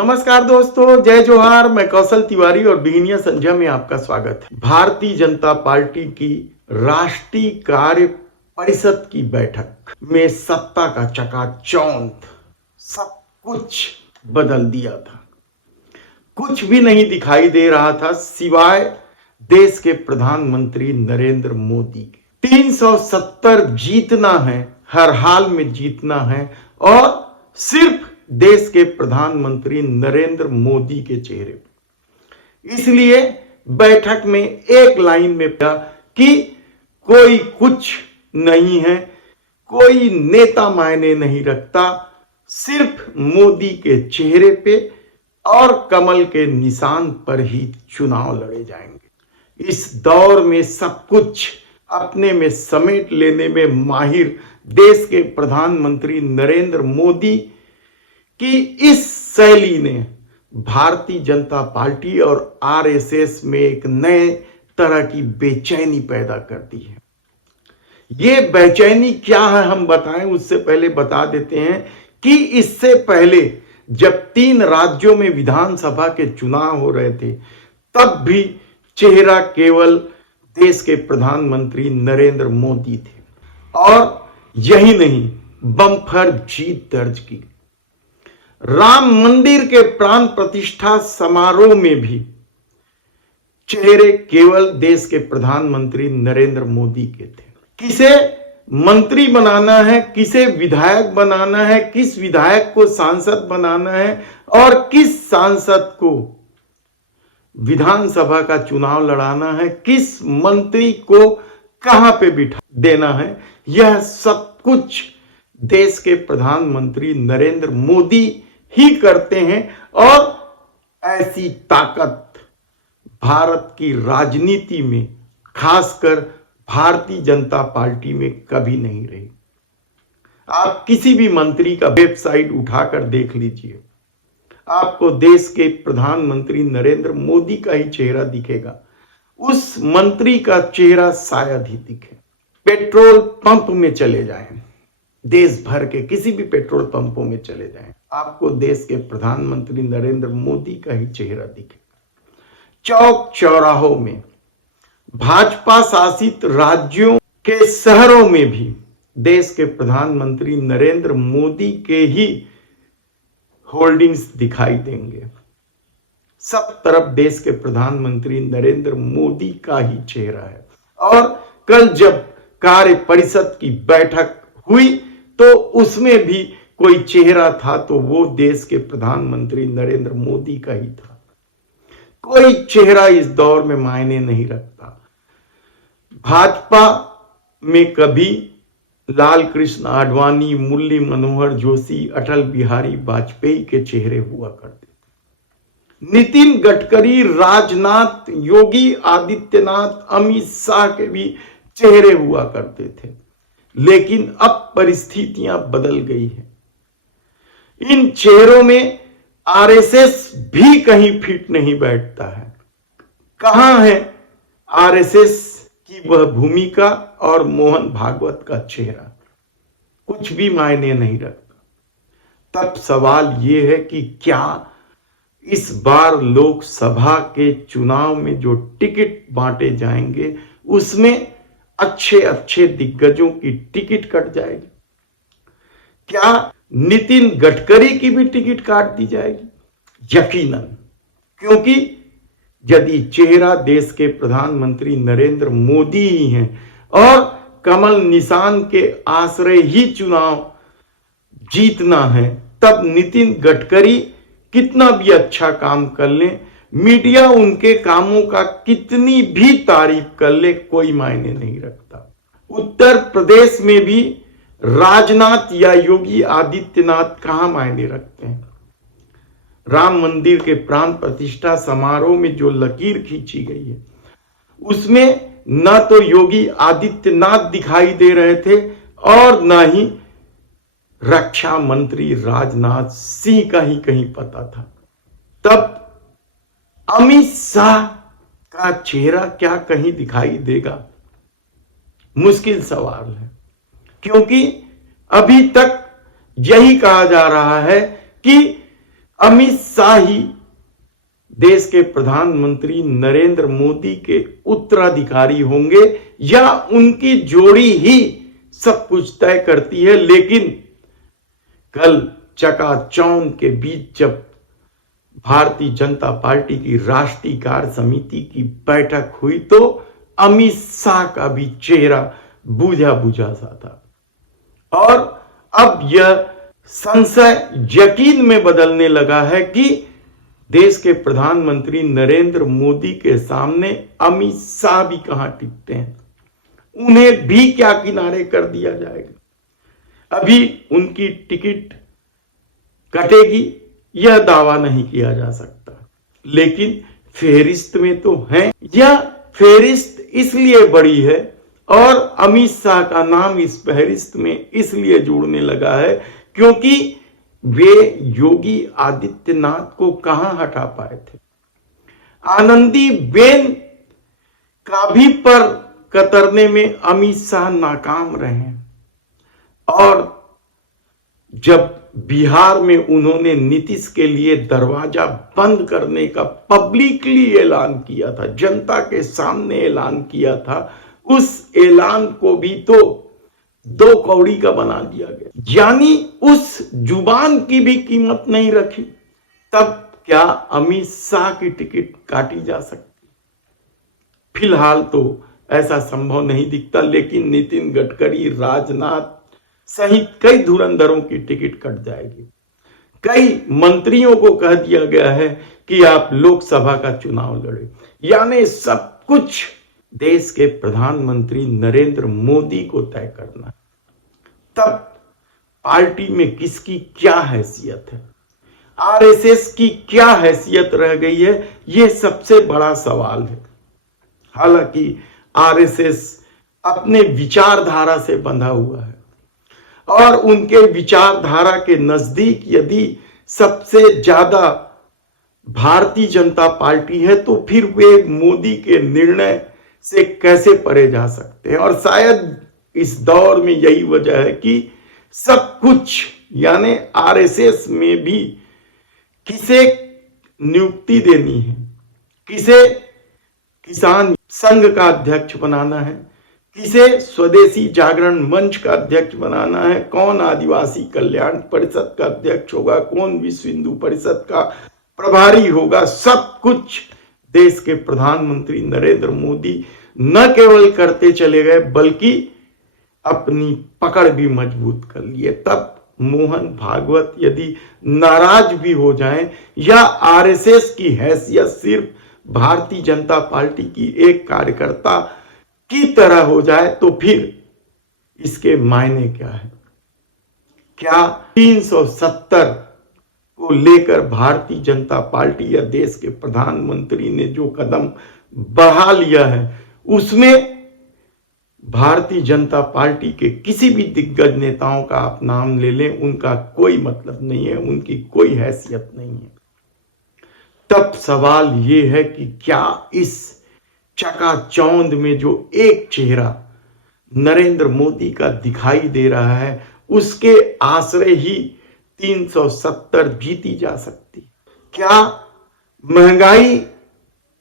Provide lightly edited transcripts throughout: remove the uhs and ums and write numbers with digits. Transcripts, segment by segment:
नमस्कार दोस्तों, जय जोहार। मैं कौशल तिवारी और बिहिनिया संध्या में आपका स्वागत है। भारतीय जनता पार्टी की राष्ट्रीय कार्य परिषद की बैठक में सत्ता का चकाचौंध सब कुछ बदल दिया था। कुछ भी नहीं दिखाई दे रहा था सिवाय देश के प्रधानमंत्री नरेंद्र मोदी के। 370 जीतना है, हर हाल में जीतना है और सिर्फ देश के प्रधानमंत्री नरेंद्र मोदी के चेहरे पर। इसलिए बैठक में एक लाइन में कहा कि कोई कुछ नहीं है, कोई नेता मायने नहीं रखता, सिर्फ मोदी के चेहरे पे और कमल के निशान पर ही चुनाव लड़े जाएंगे। इस दौर में सब कुछ अपने में समेट लेने में माहिर देश के प्रधानमंत्री नरेंद्र मोदी कि इस शैली ने भारतीय जनता पार्टी और आरएसएस में एक नए तरह की बेचैनी पैदा कर दी है। ये बेचैनी क्या है हम बताएं, उससे पहले बता देते हैं कि इससे पहले जब 3 राज्यों में विधानसभा के चुनाव हो रहे थे तब भी चेहरा केवल देश के प्रधानमंत्री नरेंद्र मोदी थे और यही नहीं, बम्पर जीत दर्ज की। राम मंदिर के प्राण प्रतिष्ठा समारोह में भी चेहरे केवल देश के प्रधानमंत्री नरेंद्र मोदी के थे। किसे मंत्री बनाना है, किसे विधायक बनाना है, किस विधायक को सांसद बनाना है और किस सांसद को विधानसभा का चुनाव लड़ाना है, किस मंत्री को कहां पे बिठा देना है, यह सब कुछ देश के प्रधानमंत्री नरेंद्र मोदी ही करते हैं और ऐसी ताकत भारत की राजनीति में, खासकर भारतीय जनता पार्टी में कभी नहीं रही। आप किसी भी मंत्री का वेबसाइट उठाकर देख लीजिए, आपको देश के प्रधानमंत्री नरेंद्र मोदी का ही चेहरा दिखेगा। उस मंत्री का चेहरा शायद ही दिखे। पेट्रोल पंप में चले जाएं, देश भर के किसी भी पेट्रोल पंपों में चले जाएं, आपको देश के प्रधानमंत्री नरेंद्र मोदी का ही चेहरा दिखेगा। चौक चौराहों में, भाजपा शासित राज्यों के शहरों में भी देश के प्रधानमंत्री नरेंद्र मोदी के ही होर्डिंग्स दिखाई देंगे। सब तरफ देश के प्रधानमंत्री नरेंद्र मोदी का ही चेहरा है। और कल जब कार्य परिषद की बैठक हुई तो उसमें भी कोई चेहरा था तो वो देश के प्रधानमंत्री नरेंद्र मोदी का ही था। कोई चेहरा इस दौर में मायने नहीं रखता। भाजपा में कभी लाल कृष्ण आडवाणी, मुरली मनोहर जोशी, अटल बिहारी वाजपेयी के चेहरे हुआ करते थे। नितिन गडकरी, राजनाथ, योगी आदित्यनाथ, अमित शाह के भी चेहरे हुआ करते थे। लेकिन अब परिस्थितियां बदल गई हैं। इन चेहरों में आरएसएस भी कहीं फिट नहीं बैठता है। कहां है आरएसएस की वह भूमिका और मोहन भागवत का चेहरा? कुछ भी मायने नहीं रखता। तब सवाल यह है कि क्या इस बार लोकसभा के चुनाव में जो टिकट बांटे जाएंगे उसमें अच्छे अच्छे दिग्गजों की टिकट कट जाएगी? क्या नितिन गडकरी की भी टिकट काट दी जाएगी? यकीनन, क्योंकि यदि चेहरा देश के प्रधानमंत्री नरेंद्र मोदी ही हैं और कमल निशान के आश्रय ही चुनाव जीतना है, तब नितिन गडकरी कितना भी अच्छा काम कर ले, मीडिया उनके कामों का कितनी भी तारीफ कर ले, कोई मायने नहीं रखता। उत्तर प्रदेश में भी राजनाथ या योगी आदित्यनाथ कहां मायने रखते हैं? राम मंदिर के प्राण प्रतिष्ठा समारोह में जो लकीर खींची गई है उसमें न तो योगी आदित्यनाथ दिखाई दे रहे थे और न ही रक्षा मंत्री राजनाथ सिंह का ही कहीं पता था। तब अमित शाह का चेहरा क्या कहीं दिखाई देगा? मुश्किल सवाल है, क्योंकि अभी तक यही कहा जा रहा है कि अमित शाह ही देश के प्रधानमंत्री नरेंद्र मोदी के उत्तराधिकारी होंगे या उनकी जोड़ी ही सब कुछ तय करती है। लेकिन कल चकाचौंध के बीच जब भारतीय जनता पार्टी की राष्ट्रीय कार्य समिति की बैठक हुई तो अमित शाह का भी चेहरा बुझा बुझा सा था और अब यह संशय यकीन में बदलने लगा है कि देश के प्रधानमंत्री नरेंद्र मोदी के सामने अमित शाह भी कहां टिकते हैं, उन्हें भी क्या किनारे कर दिया जाएगा। अभी उनकी टिकट कटेगी यह दावा नहीं किया जा सकता, लेकिन फेहरिस्त में तो है। यह फेहरिस्त इसलिए बड़ी है और अमित शाह का नाम इस फेहरिस्त में इसलिए जुड़ने लगा है क्योंकि वे योगी आदित्यनाथ को कहां हटा पाए थे। आनंदीबेन का भी पर कतरने में अमित शाह नाकाम रहे और जब बिहार में उन्होंने नीतीश के लिए दरवाजा बंद करने का पब्लिकली ऐलान किया था, जनता के सामने ऐलान किया था, उस ऐलान को भी तो 2 कौड़ी का बना दिया गया, यानी उस जुबान की भी कीमत नहीं रखी। तब क्या अमित शाह की टिकट काटी जा सकती? फिलहाल तो ऐसा संभव नहीं दिखता, लेकिन नितिन गडकरी, राजनाथ सहित कई धुरंधरों की टिकट कट जाएगी। कई मंत्रियों को कह दिया गया है कि आप लोकसभा का चुनाव लड़े, यानी सब कुछ देश के प्रधानमंत्री नरेंद्र मोदी को तय करना है। तब पार्टी में किसकी क्या हैसियत है, आरएसएस की क्या हैसियत रह गई है, यह सबसे बड़ा सवाल है। हालांकि आरएसएस अपने विचारधारा से बंधा हुआ है और उनके विचारधारा के नजदीक यदि सबसे ज्यादा भारतीय जनता पार्टी है तो फिर वे मोदी के निर्णय से कैसे परे जा सकते हैं। और शायद इस दौर में यही वजह है कि सब कुछ यानी आरएसएस में भी किसे नियुक्ति देनी है, किसे किसान संघ का अध्यक्ष बनाना है, किसे स्वदेशी जागरण मंच का अध्यक्ष बनाना है, कौन आदिवासी कल्याण परिषद का अध्यक्ष होगा, कौन विश्व हिंदू परिषद का प्रभारी होगा, सब कुछ देश के प्रधानमंत्री नरेंद्र मोदी न केवल करते चले गए बल्कि अपनी पकड़ भी मजबूत कर लिए। तब मोहन भागवत यदि नाराज भी हो जाएं या आरएसएस की हैसियत सिर्फ भारतीय जनता पार्टी की एक कार्यकर्ता की तरह हो जाए तो फिर इसके मायने क्या है? क्या 370 को लेकर भारतीय जनता पार्टी या देश के प्रधानमंत्री ने जो कदम बढ़ा लिया है उसमें भारतीय जनता पार्टी के किसी भी दिग्गज नेताओं का आप नाम ले लें, उनका कोई मतलब नहीं है, उनकी कोई हैसियत नहीं है। तब सवाल यह है कि क्या इस चकाचौंध में जो एक चेहरा नरेंद्र मोदी का दिखाई दे रहा है उसके आश्रय ही 370 जीती जा सकती? क्या महंगाई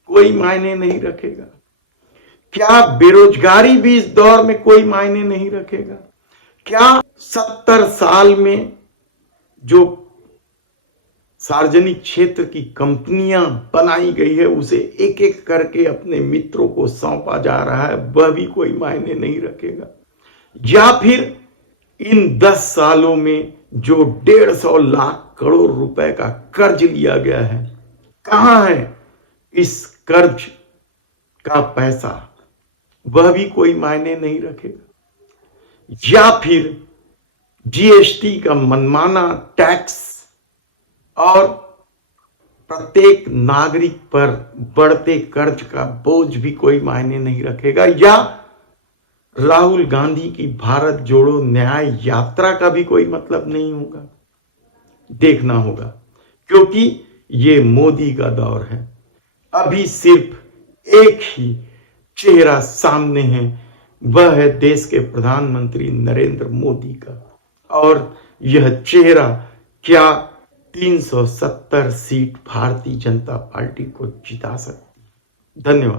कोई मायने नहीं रखेगा? क्या बेरोजगारी भी इस दौर में कोई मायने नहीं रखेगा? क्या 70 साल में जो सार्वजनिक क्षेत्र की कंपनियां बनाई गई है उसे एक एक करके अपने मित्रों को सौंपा जा रहा है, वह भी कोई मायने नहीं रखेगा? या फिर इन 10 सालों में जो 150 लाख करोड़ रुपए का कर्ज लिया गया है, कहां है इस कर्ज का पैसा? वह भी कोई मायने नहीं रखेगा। या फिर जीएसटी का मनमाना टैक्स और प्रत्येक नागरिक पर बढ़ते कर्ज का बोझ भी कोई मायने नहीं रखेगा? या राहुल गांधी की भारत जोड़ो न्याय यात्रा का भी कोई मतलब नहीं होगा? देखना होगा, क्योंकि ये मोदी का दौर है। अभी सिर्फ एक ही चेहरा सामने है, वह है देश के प्रधानमंत्री नरेंद्र मोदी का। और यह चेहरा क्या 370 सीट भारतीय जनता पार्टी को जिता सकती। धन्यवाद।